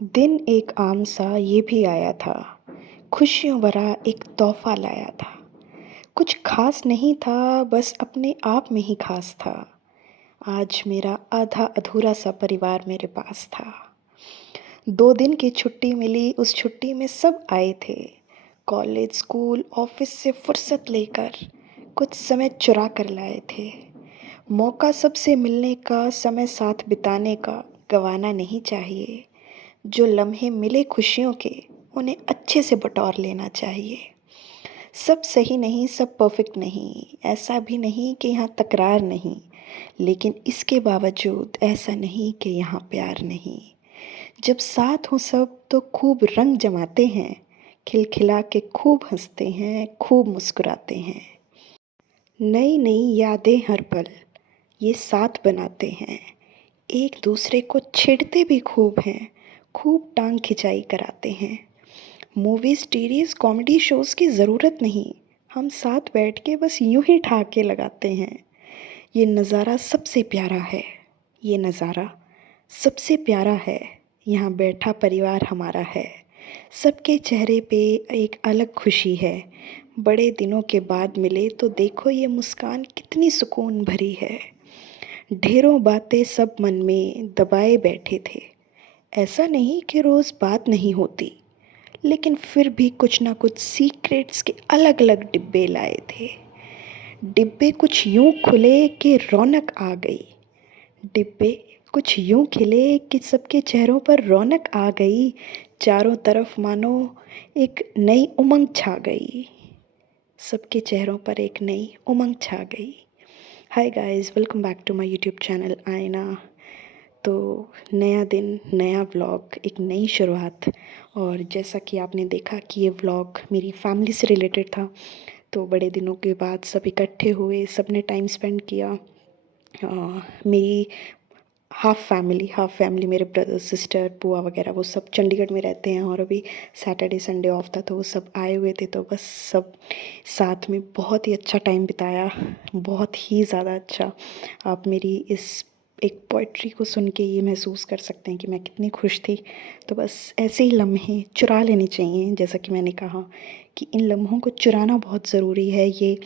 दिन एक आम सा ये भी आया था, खुशियों भरा एक तोहफ़ा लाया था। कुछ ख़ास नहीं था, बस अपने आप में ही ख़ास था। आज मेरा आधा अधूरा सा परिवार मेरे पास था। 2 दिन की छुट्टी मिली, उस छुट्टी में सब आए थे। कॉलेज, स्कूल, ऑफ़िस से फ़ुर्सत लेकर कुछ समय चुरा कर लाए थे। मौका सबसे मिलने का, समय साथ बिताने का गँवाना नहीं चाहिए। जो लम्हे मिले खुशियों के, उन्हें अच्छे से बटोर लेना चाहिए। सब सही नहीं, सब परफेक्ट नहीं, ऐसा भी नहीं कि यहाँ तकरार नहीं, लेकिन इसके बावजूद ऐसा नहीं कि यहाँ प्यार नहीं। जब साथ हों सब तो खूब रंग जमाते हैं, खिलखिला के खूब हँसते हैं, खूब मुस्कुराते हैं। नई नई यादें हर पल ये साथ बनाते हैं। एक दूसरे को छेड़ते भी खूब हैं, खूब टांग खिंचाई कराते हैं। मूवीज़, सीरीज़, कॉमेडी शोज़ की ज़रूरत नहीं, हम साथ बैठ के बस यूं ही ठहाके लगाते हैं। ये नज़ारा सबसे प्यारा है, ये नज़ारा सबसे प्यारा है। यहाँ बैठा परिवार हमारा है, सबके चेहरे पे एक अलग खुशी है। बड़े दिनों के बाद मिले तो देखो ये मुस्कान कितनी सुकून भरी है। ढेरों बातें सब मन में दबाए बैठे थे। ऐसा नहीं कि रोज़ बात नहीं होती, लेकिन फिर भी कुछ ना कुछ सीक्रेट्स के अलग अलग डिब्बे लाए थे। डिब्बे कुछ यूं खुले कि रौनक आ गई। डिब्बे कुछ यूं खिले कि सबके चेहरों पर रौनक आ गई। चारों तरफ मानो एक नई उमंग छा गई। सबके चेहरों पर एक नई उमंग छा गई। Hi guys, welcome back to my YouTube channel Aaina. तो नया दिन, नया व्लॉग, एक नई शुरुआत। और जैसा कि आपने देखा कि ये व्लॉग मेरी फैमिली से रिलेटेड था, तो बड़े दिनों के बाद सब इकट्ठे हुए, सबने टाइम स्पेंड किया। मेरी हाफ़ फैमिली मेरे ब्रदर, सिस्टर, बुआ वगैरह वो सब चंडीगढ़ में रहते हैं और अभी सैटरडे संडे ऑफ था तो वो सब आए हुए थे, तो बस सब साथ में बहुत ही अच्छा टाइम बिताया, बहुत ही ज़्यादा अच्छा। आप मेरी इस एक पोइट्री को सुन के ये महसूस कर सकते हैं कि मैं कितनी खुश थी। तो बस ऐसे ही लम्हे चुरा लेने चाहिए, जैसा कि मैंने कहा कि इन लम्हों को चुराना बहुत ज़रूरी है। ये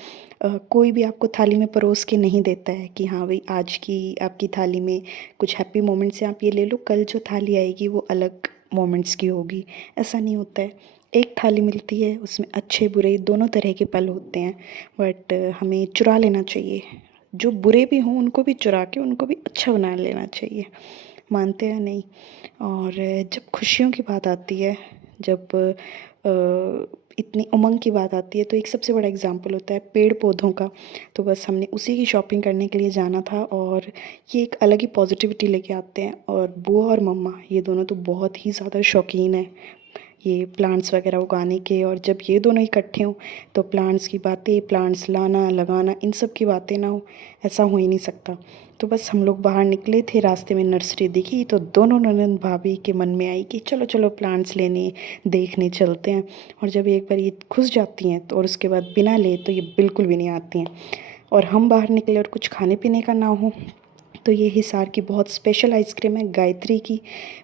कोई भी आपको थाली में परोस के नहीं देता है कि हाँ भाई आज की आपकी थाली में कुछ हैप्पी मोमेंट्स हैं, आप ये ले लो, कल जो थाली आएगी वो अलग मोमेंट्स की होगी। ऐसा नहीं होता है। एक थाली मिलती है, उसमें अच्छे बुरे दोनों तरह के पल होते हैं, बट हमें चुरा लेना चाहिए। जो बुरे भी हों उनको भी चुरा के उनको भी अच्छा बना लेना चाहिए। मानते हैं नहीं? और जब खुशियों की बात आती है, जब इतनी उमंग की बात आती है, तो एक सबसे बड़ा एग्ज़ाम्पल होता है पेड़ पौधों का। तो बस हमने उसी की शॉपिंग करने के लिए जाना था और ये एक अलग ही पॉजिटिविटी लेके आते हैं। और बुआ और मम्मा ये दोनों तो बहुत ही ज़्यादा शौकीन हैं ये प्लांट्स वगैरह उगाने के। और जब ये दोनों इकट्ठे हों तो प्लांट्स की बातें, प्लांट्स लाना लगाना, इन सब की बातें ना हो, ऐसा हो ही नहीं सकता। तो बस हम लोग बाहर निकले थे, रास्ते में नर्सरी दिखी तो दोनों ननंद भाभी के मन में आई कि चलो चलो प्लांट्स लेने देखने चलते हैं। और जब एक बार ये घुस जाती हैं तो और उसके बाद बिना ले तो ये बिल्कुल भी नहीं आती हैं। और हम बाहर निकले और कुछ खाने पीने का ना हो तो ये हिसार की बहुत स्पेशल आइसक्रीम है गायत्री की।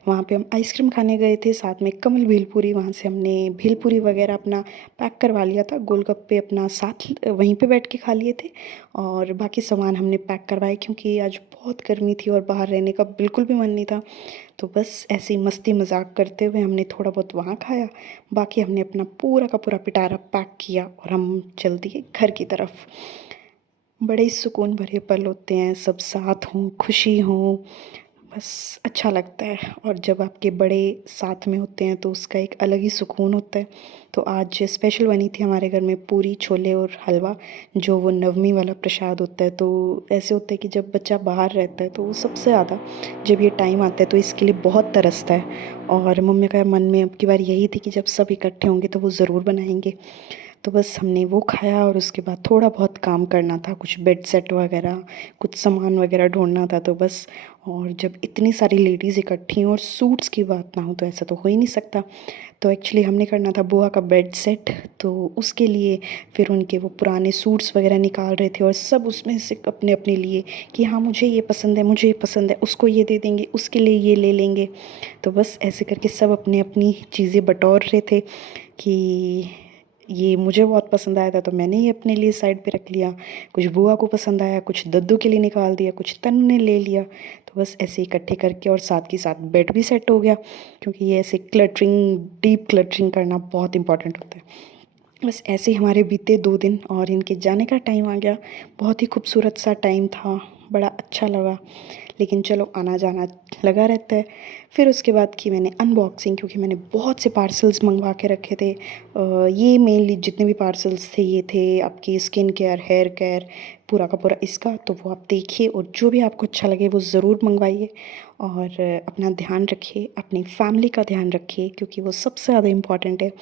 वहाँ पे हम आइसक्रीम खाने गए थे, साथ में कमल भेलपूरी, वहाँ से हमने भेलपूरी वगैरह अपना पैक करवा लिया था। गोलगप्पे अपना साथ वहीं पे बैठ के खा लिए थे और बाकी सामान हमने पैक करवाए क्योंकि आज बहुत गर्मी थी और बाहर रहने का बिल्कुल भी मन नहीं था। तो बस ऐसे ही मस्ती मजाक करते हुए हमने थोड़ा बहुत वहाँ खाया, बाकी हमने अपना पूरा का पूरा पिटारा पैक किया और हम चल दिए घर की तरफ। बड़े ही सुकून भरे पल होते हैं, सब साथ हों, खुशी हों, बस अच्छा लगता है। और जब आपके बड़े साथ में होते हैं तो उसका एक अलग ही सुकून होता है। तो आज स्पेशल बनी थी हमारे घर में पूरी, छोले और हलवा, जो वो नवमी वाला प्रसाद होता है। तो ऐसे होता है कि जब बच्चा बाहर रहता है तो वो सबसे ज़्यादा जब ये टाइम आता है तो इसके लिए बहुत तरसता है। और मम्मी का मन में अब की बार यही थी कि जब सब इकट्ठे होंगे तो वो ज़रूर बनाएंगे। तो बस हमने वो खाया और उसके बाद थोड़ा बहुत काम करना था, कुछ बेड सेट वगैरह, कुछ सामान वगैरह ढूँढना था तो बस। और जब इतनी सारी लेडीज़ इकट्ठी हों और सूट्स की बात ना हो तो ऐसा तो हो ही नहीं सकता। तो एक्चुअली हमने करना था बुआ का बेड सेट, तो उसके लिए फिर उनके वो पुराने सूट्स वगैरह निकाल रहे थे और सब उसमें से अपने अपने लिए कि हाँ मुझे ये पसंद है, मुझे ये पसंद है, उसको ये दे देंगे, उसके लिए ये ले लेंगे। तो बस ऐसे करके सब अपनी अपनी चीज़ें बटोर रहे थे कि ये मुझे बहुत पसंद आया था तो मैंने ये अपने लिए साइड पे रख लिया, कुछ बुआ को पसंद आया, कुछ दद्दू के लिए निकाल दिया, कुछ तन्नू ने ले लिया। तो बस ऐसे इकट्ठे करके और साथ के साथ बेड भी सेट हो गया, क्योंकि ये ऐसे क्लटरिंग, डीप क्लटरिंग करना बहुत इंपॉर्टेंट होता है। बस ऐसे ही हमारे बीते 2 दिन और इनके जाने का टाइम आ गया। बहुत ही खूबसूरत सा टाइम था, बड़ा अच्छा लगा। लेकिन चलो आना जाना लगा रहता है। फिर उसके बाद की मैंने अनबॉक्सिंग, क्योंकि मैंने बहुत से पार्सल्स मंगवा के रखे थे। ये मेनली जितने भी पार्सल्स थे ये थे आपकी स्किन केयर, हेयर केयर, पूरा का पूरा इसका। तो वो आप देखिए और जो भी आपको अच्छा लगे वो ज़रूर मंगवाइए। और अपना ध्यान रखिए, अपनी फैमिली का ध्यान रखिए, क्योंकि वो सबसे ज़्यादा इम्पॉर्टेंट है।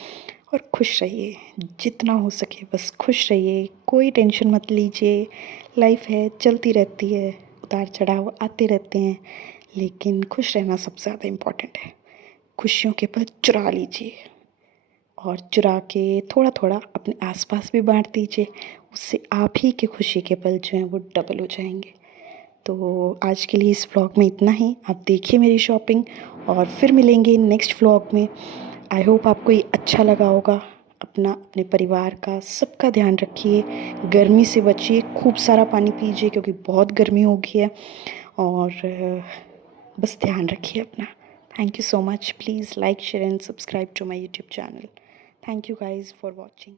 और खुश रहिए, जितना हो सके बस खुश रहिए, कोई टेंशन मत लीजिए। लाइफ है, चलती रहती है, उतार चढ़ाव आते रहते हैं, लेकिन खुश रहना सबसे ज़्यादा इम्पॉर्टेंट है। खुशियों के पल चुरा लीजिए और चुरा के थोड़ा थोड़ा अपने आसपास भी बांट दीजिए। उससे आप ही के खुशी के पल जो हैं वो डबल हो जाएंगे। तो आज के लिए इस व्लॉग में इतना ही। आप देखिए मेरी शॉपिंग और फिर मिलेंगे नेक्स्ट व्लॉग में। आई होप आपको ये अच्छा लगा होगा। अपना, अपने परिवार का, सबका ध्यान रखिए, गर्मी से बचिए, खूब सारा पानी पीजिए क्योंकि बहुत गर्मी हो गई है। और बस ध्यान रखिए अपना। Thank you so much. Please like, share and subscribe to my YouTube channel. Thank you guys for watching.